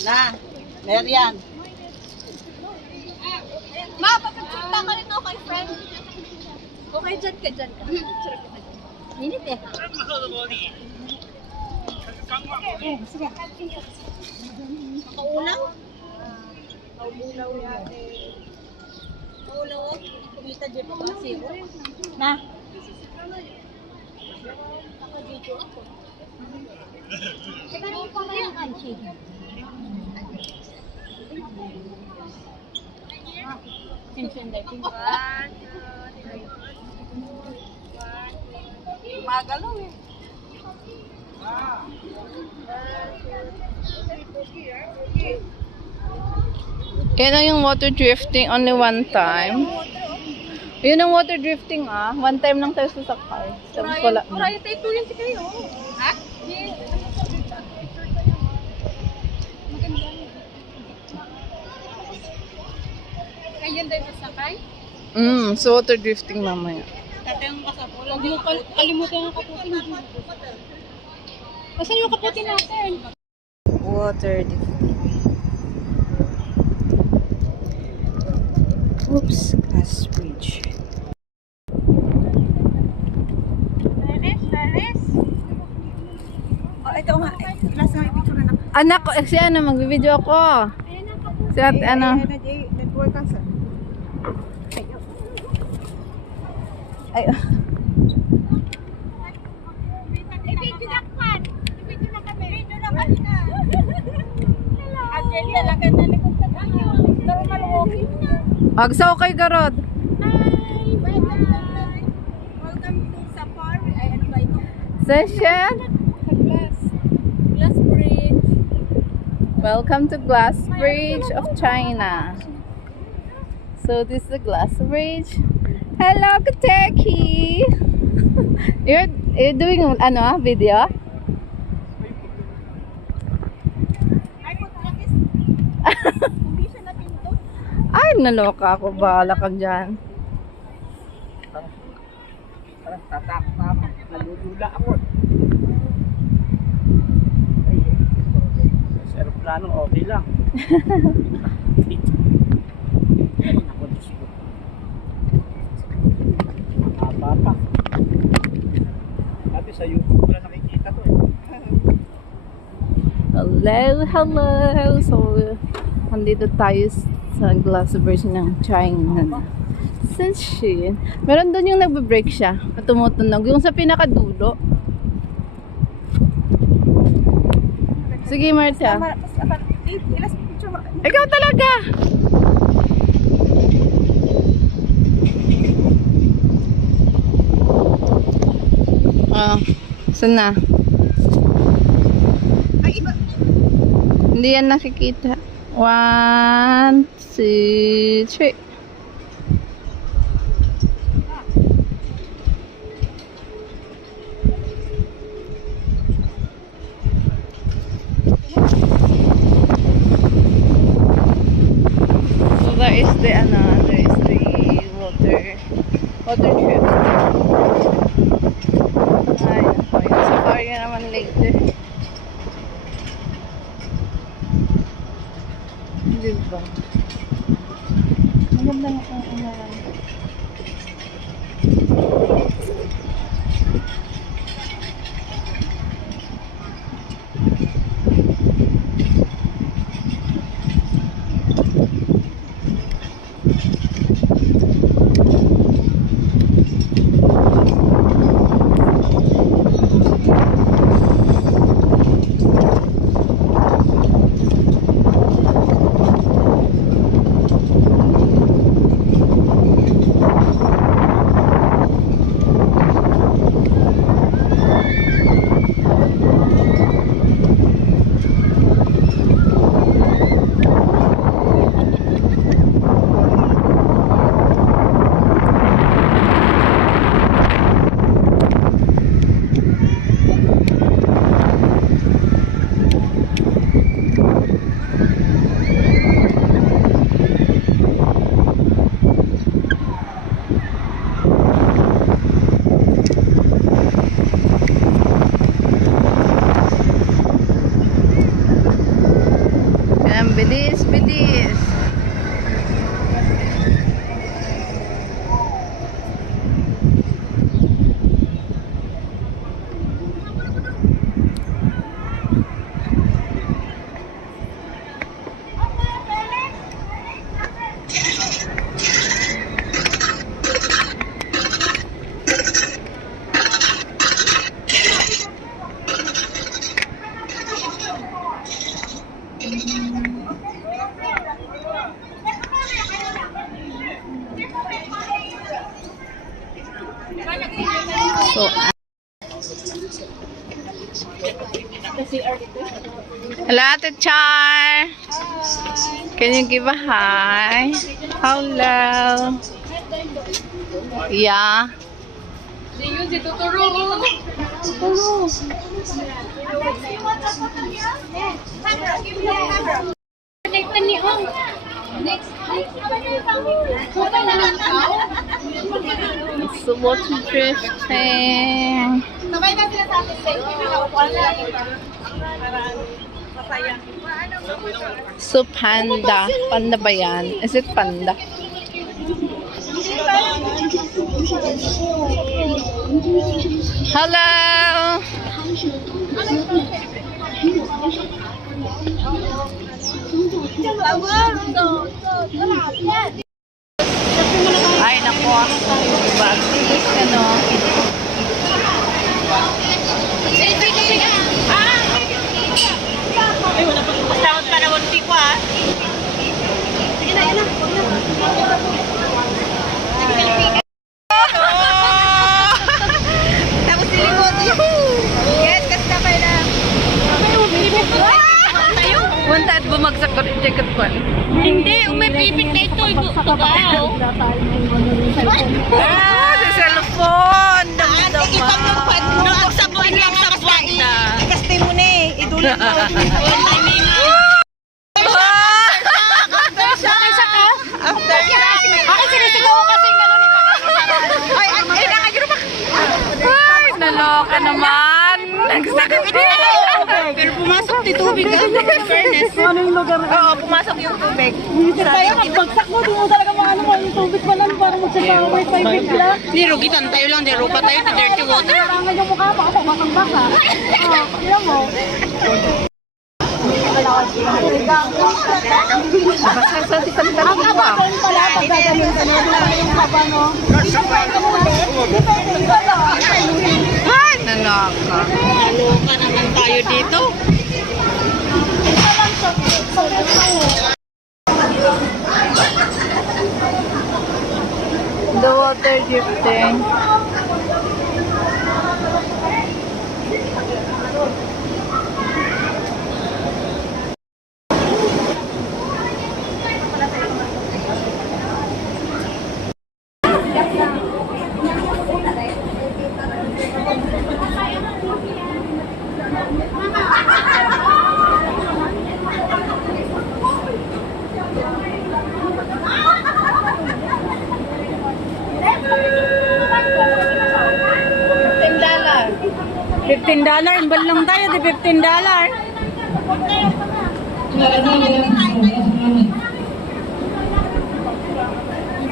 Na, Merian. Ma, papagpunta ka rin ako kay friend. Okay, dyan ka. Minit eh. Sige. Makaulaw? Makaulaw yan eh. Makaulaw ako. Kumita dyan pa kasi. Na. Naka-video ako. Pero pa kaya kanchi. Magalaw eh. Yan lang yung water drifting only one time. Yun ang water drifting ah. One time lang tayo sasakay. Tapos wala na. Maraya tayo yun si kayo. Ha? Ayun tayo masakay? So water drifting mamaya. Tatayong kasapul. Huwag mo kalimutan ang kaputin. Asan yung kaputin natin? Water drifting. Oops, glass bridge. Lalis. Oh, ito nga. Last na picture na. Anak, si ano, magbibideo ako. Si ate, ano. Network ka sa. Ay, I-video na kami. I-video na kami na. Angelia, lagay na likod ka tayo. Pero maluwagin na. agsaw kay Garod. Hi! Bye-bye! Welcome to Safari. Ay, ano ba ito? Session. Glass Bridge. Welcome to Glass Bridge of China. So this is the Glass Bridge. Hello, Kateki. You're doing ano video? Ay, putragis. Hindi siya napinto. Ay, naloka ako. Bahala ka dyan. Parang tatakot ako. Nalulula ako. Sa aeroplano, okay lang. Ako, Diyos ko. Mahaba pa. Sabi sa YouTube ko lang nakikita to eh. Hello. So, andito tayo sa Glass Bridge ng China. Senshin. Meron doon yung nagbe-break siya. At tumutunog. Yung sa pinakadulo. Sige, Marcia. Ilas picture mo. Ikaw talaga! Saan na? Ay, iba. Hindi yan nakikita. 1, 2, 3. So there is the water drift. Ay, nako, yung safari na naman later. Diba? Maganda nga ang unahan. Bilis, bilis. So, hello, Ate Char. Can you give a hi? Hello. Yeah. So, what's drifting? Sabay na sila sa akin sa inyo. Pinaupuan na natin para masaya. So, panda. Panda ba yan? Is it panda? Hello! Ay, naku. Bagis ka, no? Ay, wala pa. Basta para 1 ko ah. Sige na, yan na. Tapos silimot. Yes, kasta pa na. Punta at bumagsak ko rin jacket ko. Hindi, umipipit na ito. Itugaw. Ah, sa cellphone! Ikam yung pad. Nagsabuin lang sa pagkain. Ikaste mo na eh. Idulog mo. After shock. Ako sinisigaw ko kasi gano'n eh. Ay, nakagirubak. Ay, naloka naman! Nagsakit Pero pumasok di tubig ah. In fairness. Ano yung lugar? Oo, pumasok yung tubig. Tayo magbagsak mo. Di mo talaga maano mo yung tubig pa lang para magsasaway sa ibig lang. Di, rugitan tayo lang. Di, rupa tayo sa dirty water. Narangan yung mukha pa. Ako, bakang-baka. Oo, yan mo. Basta sa titan-titan ko ba? Pala, pag gagaling ka na, yung kaba, no? Ay, naloka. Naloka naman tayo dito. The water drifting. $15, imbal lang tayo, di $15.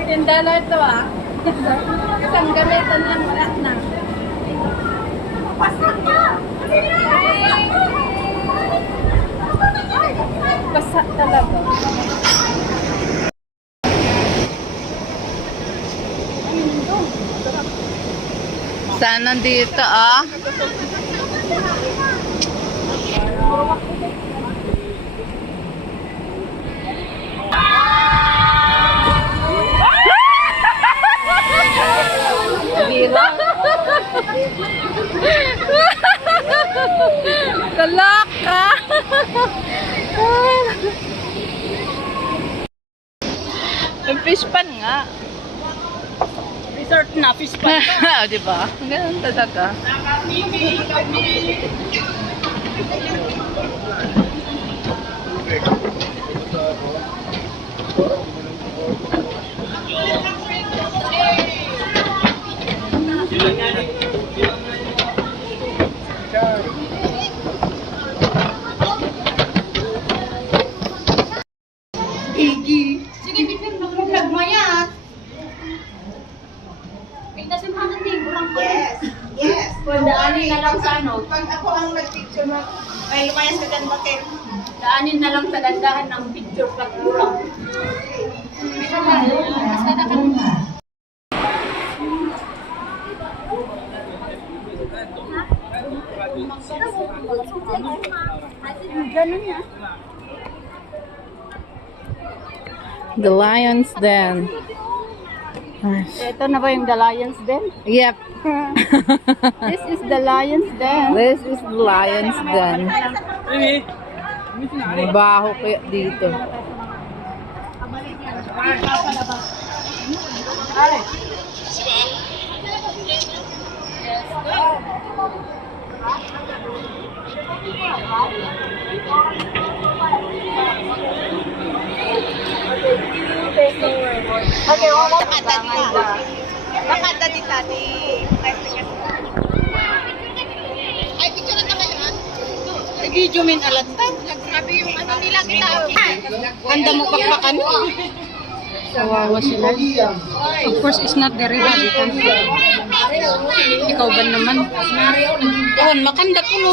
$10 to ah. Isang gamitan lang wala na. Basa talaga. Sana dito ah. Kalak ka. Yung fish pan nga. Resort na, fish pan. Diba? Ganun talaga. Ay, lumayas ka dyan, bakit? Daanin na lang sa dandahan ng picture pag kurang. The Lion's Den. Ito na ba yung The Lions Den? Yep. This is The Lions Den. This is the Lion's Den. Mabaho kaya dito. Okay, wala ka dito. Makata dito ni Ay, picture na kayo ha? Nag-video min alatan. Grabe yung ano nila kita. Handa mo pakpakan. Kawawa sila. Of course, it's not the river dito. Ikaw ba naman? Ewan, makanda ko no.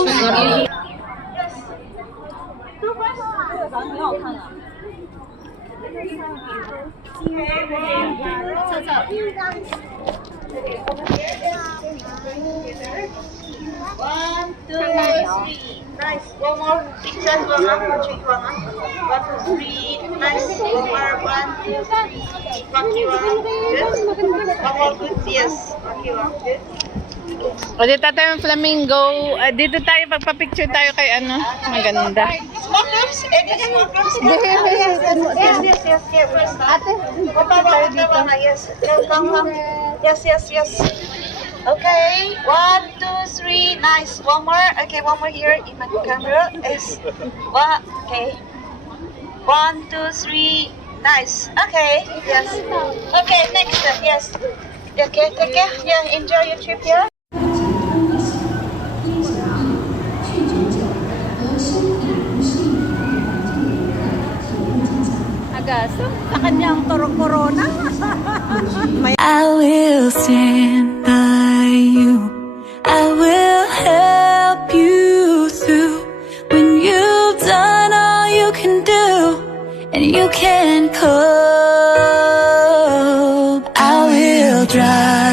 One, two, three. Nice. One more picture. One more. Check one. 1, 2, 3. Nice. One more. 1, 2, 3. Lucky one. Good. One more. Good. Yes. Lucky one. Good. O dito tayo ng flamingo. Dito tayo, pagpa-picture tayo kay ano. Maganda. Small groups. Any small groups. Yes. First. Ate. One. Yes. Come. Yes. Okay, 1, 2, 3, nice. One more. Okay, one more here in my camera. Is one. Okay, 1, 2, 3, nice. Okay, yes. Okay, next. Yes. Okay, take care. Yeah, enjoy your trip here. Agaso, sa kanyang corona. I will stand by you. I will help you through when you've done all you can do and you can cope. I will drive